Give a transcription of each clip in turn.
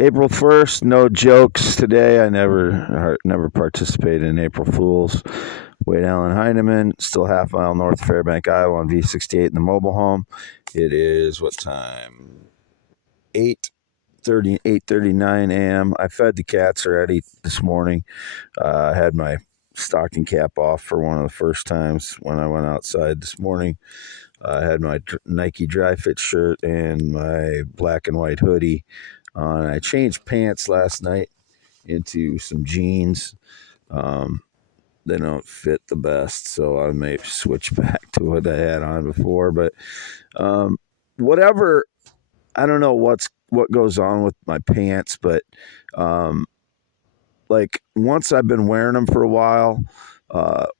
April 1st, no jokes today. I never participated in April Fools. Wade Allen Heineman, still half mile north of Fairbank, Iowa on V68 in the mobile home. It is what time? 8:39 a.m. I fed the cats already this morning. I had my stocking cap off for one of the first times when I went outside this morning. I had my Nike Dry Fit shirt and my black and white hoodie on. I changed pants last night into some jeans. They don't fit the best, so I may switch back to what I had on before. But whatever, I don't know what goes on with my pants, but like once I've been wearing them for a while,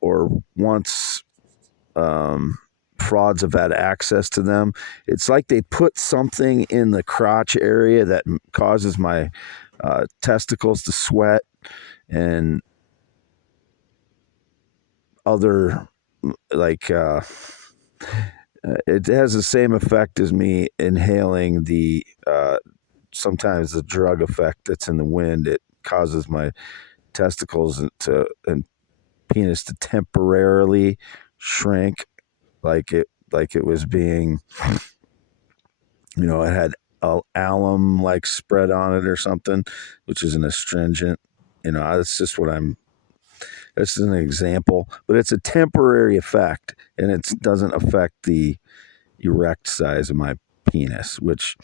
or once frauds have had access to them, it's like they put something in the crotch area that causes my testicles to sweat and other like it has the same effect as me inhaling the sometimes the drug effect that's in the wind. It causes my testicles and penis to temporarily shrink, like it was being, it had alum like spread on it or something, which is an astringent. That's just what I'm. This is an example, but it's a temporary effect, and it doesn't affect the erect size of my penis. Which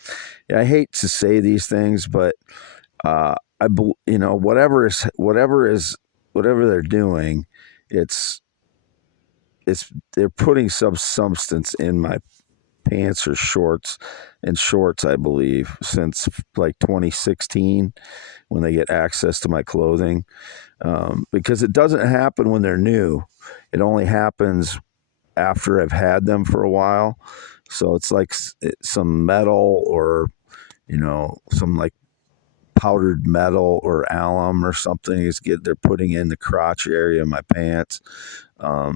I hate to say these things, but whatever they're doing, it's they're putting some substance in my pants or shorts, I believe, since like 2016 when they get access to my clothing. Because it doesn't happen when they're new. It only happens after I've had them for a while. So it's like some metal or, some like powdered metal or alum or something they're putting in the crotch area of my pants. I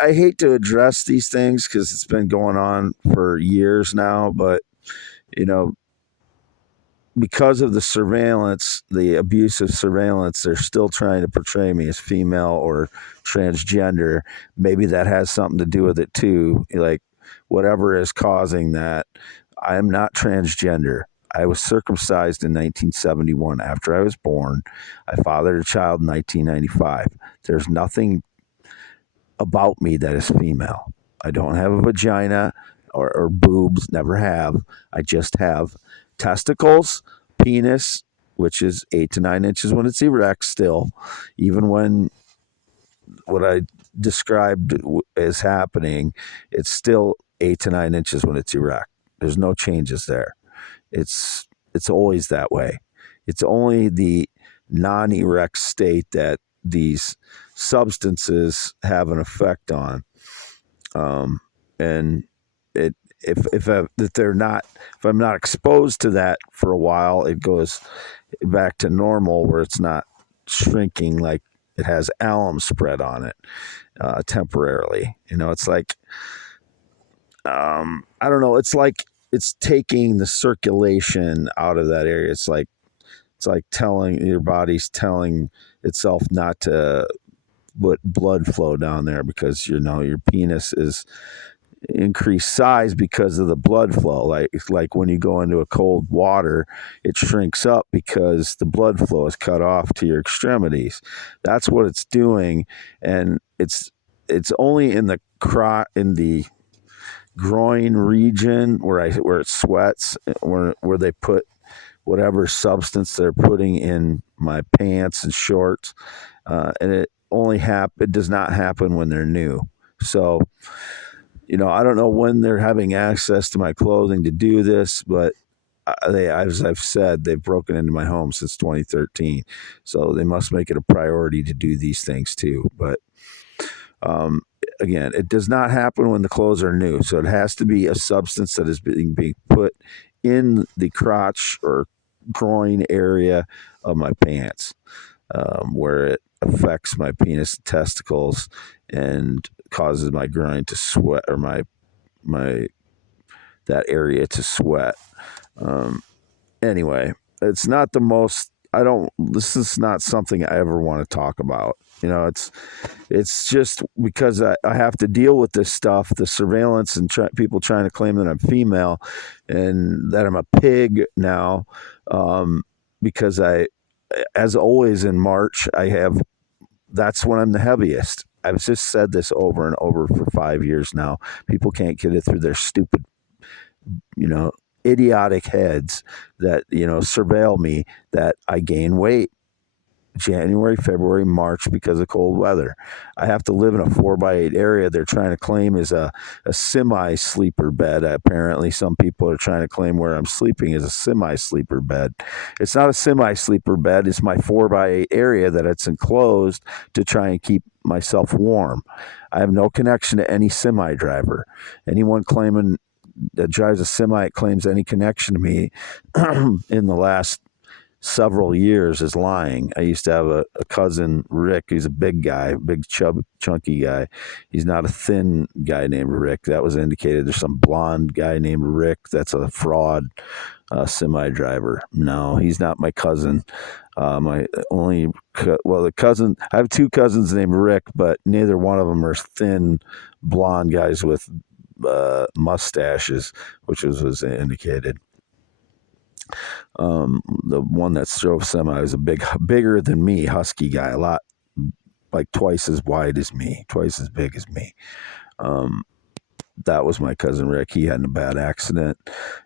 hate to address these things because it's been going on for years now, but, because of the surveillance, the abusive surveillance, they're still trying to portray me as female or transgender. Maybe that has something to do with it too. Like whatever is causing that. I am not transgender. I was circumcised in 1971 after I was born. I fathered a child in 1995. There's nothing about me that is female. I don't have a vagina or boobs, never have. I just have testicles, penis, which is 8 to 9 inches when it's erect still, even when what I described is happening, it's still 8 to 9 inches when it's erect. There's no changes there. It's always that way. It's only the non-erect state that these substances have an effect on. And if I'm not exposed to that for a while, it goes back to normal where it's not shrinking like it has alum spread on it temporarily. It's like I don't know. It's like it's taking the circulation out of that area. It's like telling your body's telling itself not to put blood flow down there because your penis is increased size because of the blood flow. Like when you go into a cold water, it shrinks up because the blood flow is cut off to your extremities. That's what it's doing, and it's only in the groin region where it sweats, where they put whatever substance they're putting in my pants and shorts, and it does not happen when they're new. So, I don't know when they're having access to my clothing to do this, but as I've said, they've broken into my home since 2013. So they must make it a priority to do these things too. But again, it does not happen when the clothes are new. So it has to be a substance that is being put in the crotch or groin area of my pants, where it affects my penis and testicles and causes my groin to sweat, or my that area to sweat. Anyway, it's not the most. This is not something I ever want to talk about. It's just because I have to deal with this stuff, the surveillance and people trying to claim that I'm female and that I'm a pig now. Because as always in March, that's when I'm the heaviest. I've just said this over and over for 5 years now. People can't get it through their stupid, idiotic heads that, surveil me, that I gain weight January, February, March because of cold weather. I have to live in a 4x8 area they're trying to claim is a semi-sleeper bed. Apparently, some people are trying to claim where I'm sleeping is a semi-sleeper bed. It's not a semi-sleeper bed. It's my 4x8 area that it's enclosed to try and keep myself warm. I have no connection to any semi-driver. Anyone claiming that drives a semi claims any connection to me in the last several years is lying. I used to have a cousin, Rick. He's a big guy, big chunky guy. He's not a thin guy named Rick. That was indicated. There's some blonde guy named Rick. That's a fraud semi driver. No, he's not my cousin. The cousin, I have two cousins named Rick, but neither one of them are thin blonde guys with mustaches, which was indicated. The one that drove semi was bigger than me, husky guy, a lot, like twice as wide as me, twice as big as me. That was my cousin Rick. He had a bad accident,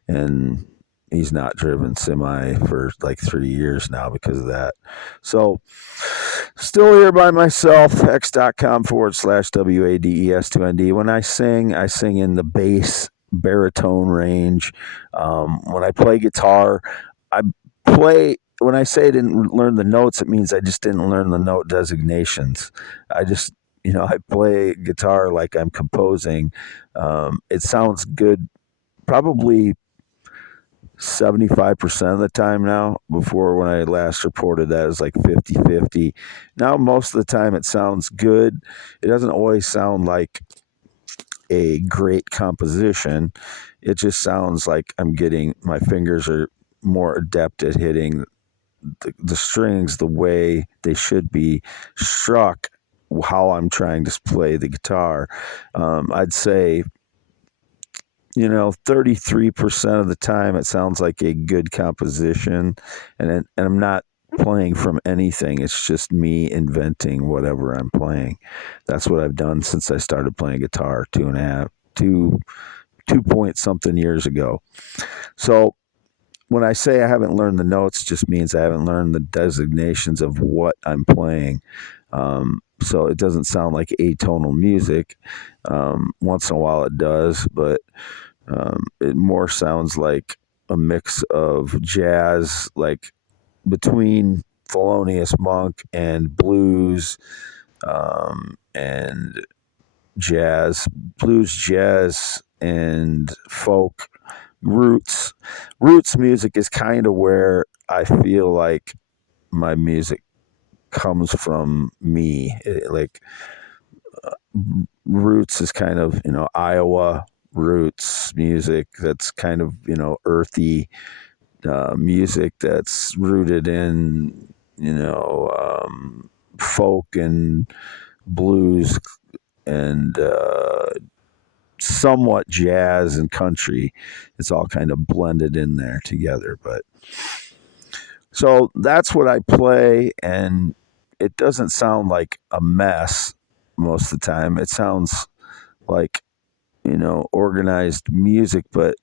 and he's not driven semi for like 3 years now because of that. So, still here by myself, x.com/WADES2ND. When I sing in the bass baritone range. When I play guitar, when I say I didn't learn the notes, it means I just didn't learn the note designations. I just, I play guitar like I'm composing. It sounds good probably 75% of the time now. Before, when I last reported that, it was like 50-50. Now most of the time it sounds good. It doesn't always sound like a great composition. It just sounds like my fingers are more adept at hitting the strings the way they should be struck, how I'm trying to play the guitar. I'd say 33% of the time it sounds like a good composition, and I'm not playing from anything. It's just me inventing whatever I'm playing. That's what I've done since I started playing guitar 2 point something years ago. So when I say I haven't learned the notes, it just means I haven't learned the designations of what I'm playing. So it doesn't sound like atonal music. Once in a while it does, but it more sounds like a mix of jazz, like between Thelonious Monk and blues, and jazz, blues, jazz, and folk. Roots music is kind of where I feel like my music comes from me. Roots is kind of, Iowa roots music. That's kind of, earthy music that's rooted in, folk and blues and somewhat jazz and country. It's all kind of blended in there together. But so that's what I play, and it doesn't sound like a mess most of the time. It sounds like, organized music, but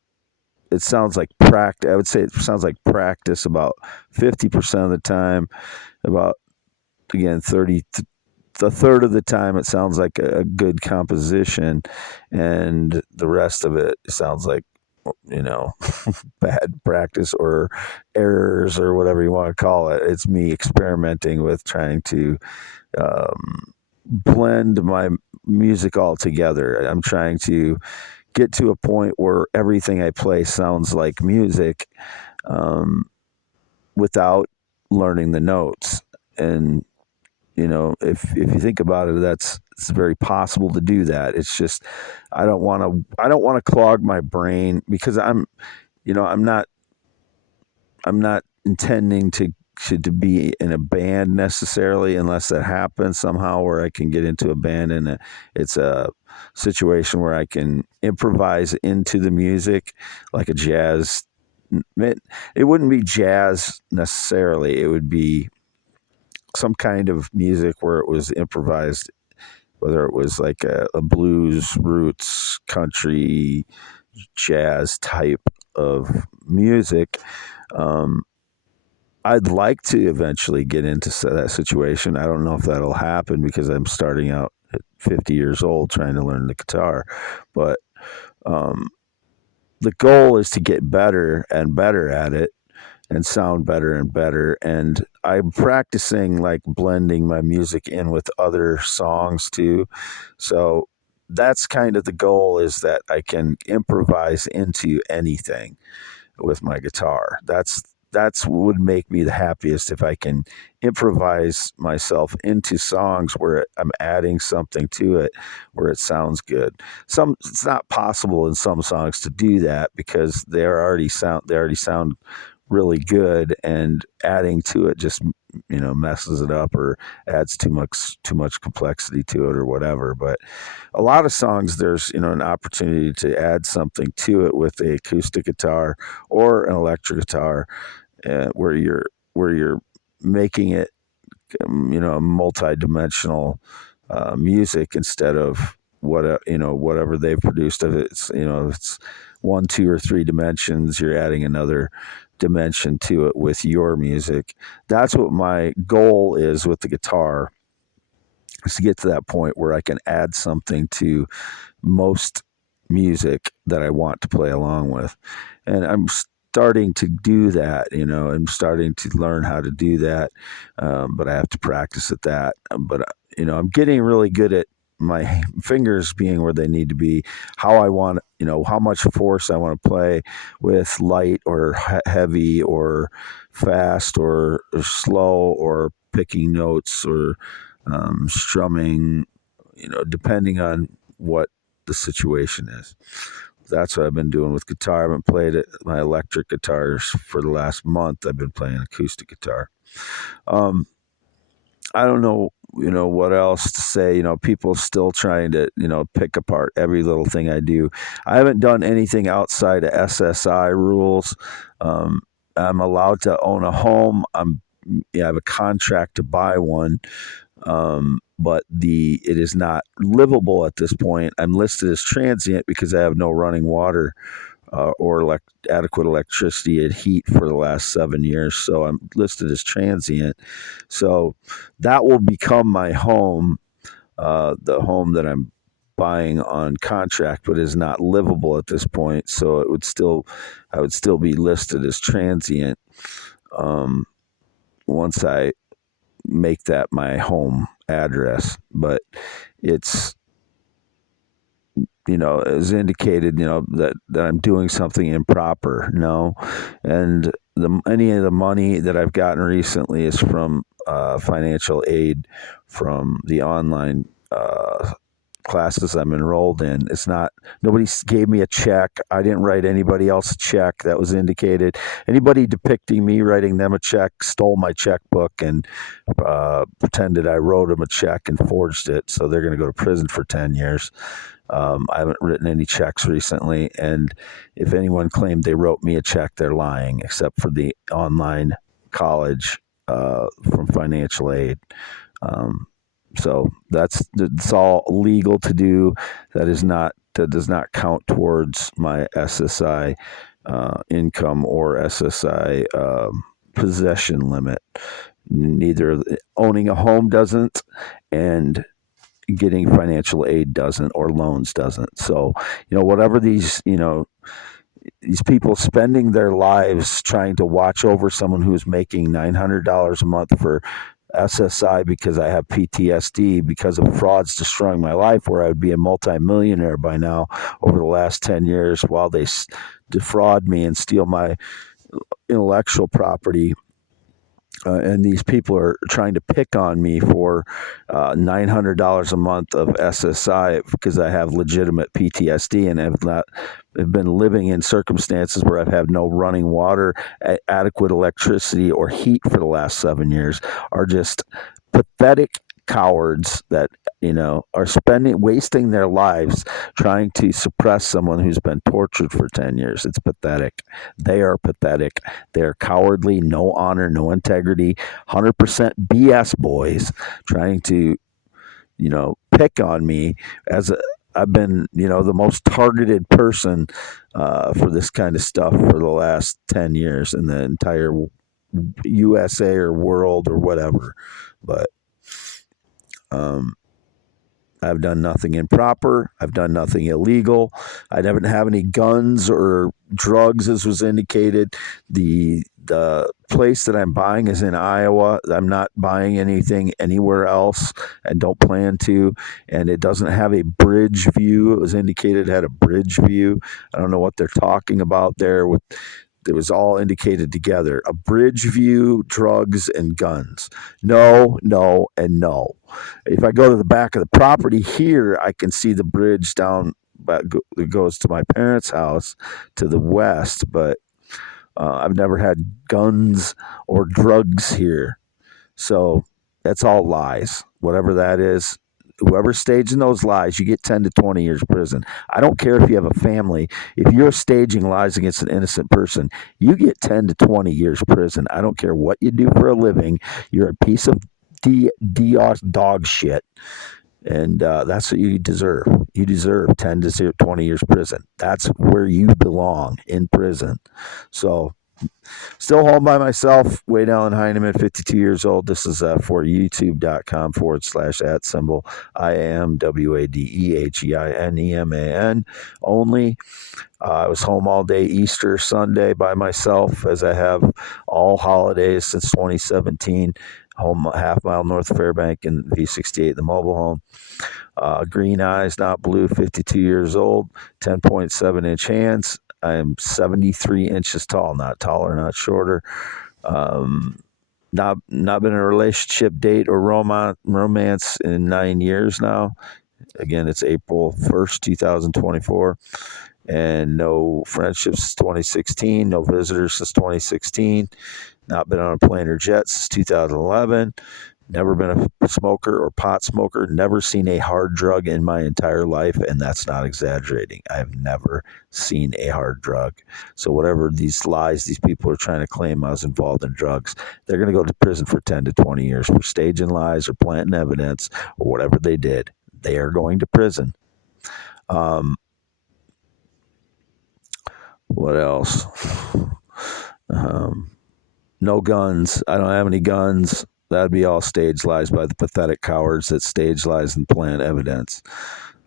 it sounds like practice. I would say it sounds like practice about 50% of the time. About, again, a third of the time it sounds like a good composition, and the rest of it sounds like, bad practice or errors or whatever you want to call it. It's me experimenting with trying to blend my music all together. I'm trying to get to a point where everything I play sounds like music, without learning the notes. And if you think about it, it's very possible to do that. It's just I don't want to clog my brain, because I'm not I'm not intending to be in a band necessarily, unless that happens somehow where I can get into a band and it's a situation where I can improvise into the music, like a jazz. It wouldn't be jazz necessarily. It would be some kind of music where it was improvised, whether it was like a blues, roots, country, jazz type of music. Um, I'd like to eventually get into that situation. I don't know if that'll happen because I'm starting out at 50 years old trying to learn the guitar. But um, the goal is to get better and better at it and sound better and better. And I'm practicing like blending my music in with other songs too. So that's kind of the goal, is that I can improvise into anything with my guitar. That's what would make me the happiest, if I can improvise myself into songs where I'm adding something to it where it sounds good. It's not possible in some songs to do that because they already sound really good, and adding to it just messes it up or adds too much complexity to it or whatever. But a lot of songs, there's an opportunity to add something to it with the acoustic guitar or an electric guitar, where you're making it multi-dimensional music, instead of whatever they've produced of it. It's 1, 2, or 3 dimensions. You're adding another dimension to it with your music. That's what my goal is with the guitar, is to get to that point where I can add something to most music that I want to play along with. And I'm starting to do that. I'm starting to learn how to do that, but I have to practice at that. But I'm getting really good at my fingers being where they need to be, how I want, how much force I want to play with, light or heavy or fast or slow, or picking notes, or strumming, depending on what the situation is. That's what I've been doing with guitar. I haven't played my electric guitars for the last month. I've been playing acoustic guitar. I don't know, what else to say. People still trying to, pick apart every little thing I do. I haven't done anything outside of SSI rules. I'm allowed to own a home. I have a contract to buy one. But it is not livable at this point. I'm listed as transient because I have no running water or adequate electricity and heat for the last 7 years. So I'm listed as transient. So that will become my home, the home that I'm buying on contract, but is not livable at this point. So I would still be listed as transient once I make that my home address. But it's as indicated, that I'm doing something improper. No. And any of the money that I've gotten recently is from financial aid from the online classes I'm enrolled in. It's not, nobody gave me a check. I didn't write anybody else a check. That was indicated. Anybody depicting me writing them a check stole my checkbook and pretended I wrote them a check and forged it. So they're going to go to prison for 10 years. I haven't written any checks recently. And if anyone claimed they wrote me a check, they're lying, except for the online college from financial aid. So it's all legal to do. That does not count towards my SSI income or SSI possession limit. Neither owning a home doesn't, and getting financial aid doesn't, or loans doesn't. So, whatever these people spending their lives trying to watch over someone who's making $900 a month for SSI because I have PTSD because of frauds destroying my life, where I would be a multimillionaire by now over the last 10 years, while they defraud me and steal my intellectual property and these people are trying to pick on me for $900 a month of SSI because I have legitimate PTSD and have been living in circumstances where I've had no running water, adequate electricity, or heat for the last 7 years, are just pathetic cowards that are wasting their lives trying to suppress someone who's been tortured for 10 years. It's pathetic. They are pathetic. They're cowardly, no honor, no integrity, 100% BS boys trying to pick on me as I've been the most targeted person for this kind of stuff for the last 10 years in the entire USA or world or whatever. But I've done nothing improper. I've done nothing illegal. I didn't have any guns or drugs, as was indicated. The place that I'm buying is in Iowa. I'm not buying anything anywhere else and don't plan to. And it doesn't have a bridge view. It was indicated it had a bridge view. I don't know what they're talking about there. It was all indicated together. A bridge view, drugs, and guns. No, no, and no. If I go to the back of the property here, I can see the bridge down that goes to my parents' house to the west, but I've never had guns or drugs here. So that's all lies. Whatever that is, whoever's staging those lies, you get 10 to 20 years prison. I don't care if you have a family. If you're staging lies against an innocent person, you get 10 to 20 years prison. I don't care what you do for a living. You're a piece of dog shit. And that's what you deserve. You deserve 10 to 20 years prison. That's where you belong, in prison. So still home by myself. Wade Allen Heineman, 52 years old. This is for youtube.com/@ IAMWADEHEINEMAN only. I was home all day Easter Sunday by myself, as I have all holidays since 2017. Home a half mile north of Fairbank in V68, the mobile home. Green eyes, not blue, 52 years old, 10.7-inch hands. I am 73 inches tall, not taller, not shorter. Not been in a relationship, date, or romance in 9 years now. Again, it's April 1st, 2024. And no friendships since 2016, no visitors since 2016. Not been on a plane or jet since 2011. Never been a smoker or pot smoker. Never seen a hard drug in my entire life, and that's not exaggerating. I've never seen a hard drug. So whatever these lies these people are trying to claim I was involved in drugs, they're going to go to prison for 10 to 20 years for staging lies or planting evidence or whatever they did. They are going to prison. What else? No guns. I don't have any guns. That'd be all staged lies by the pathetic cowards that stage lies and plant evidence.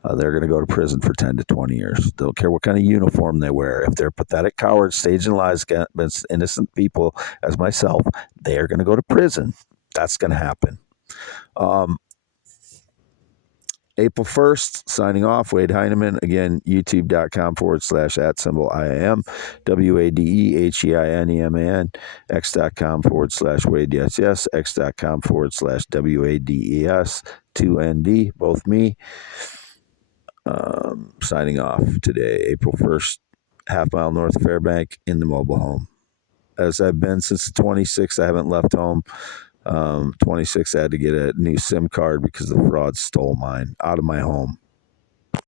They're going to go to prison for 10 to 20 years. Don't care what kind of uniform they wear. If they're pathetic cowards staging lies against innocent people as myself, they are going to go to prison. That's going to happen. April 1st, signing off, Wade Heineman. Again, youtube.com / IAM, WADEHEINEMAN, x.com / Wade, yes, x.com / WADES, 2ND, both me. Signing off today, April 1st, half mile north of Fairbank in the mobile home. As I've been since the 26th, I haven't left home. 26, I had to get a new SIM card because the fraud stole mine out of my home.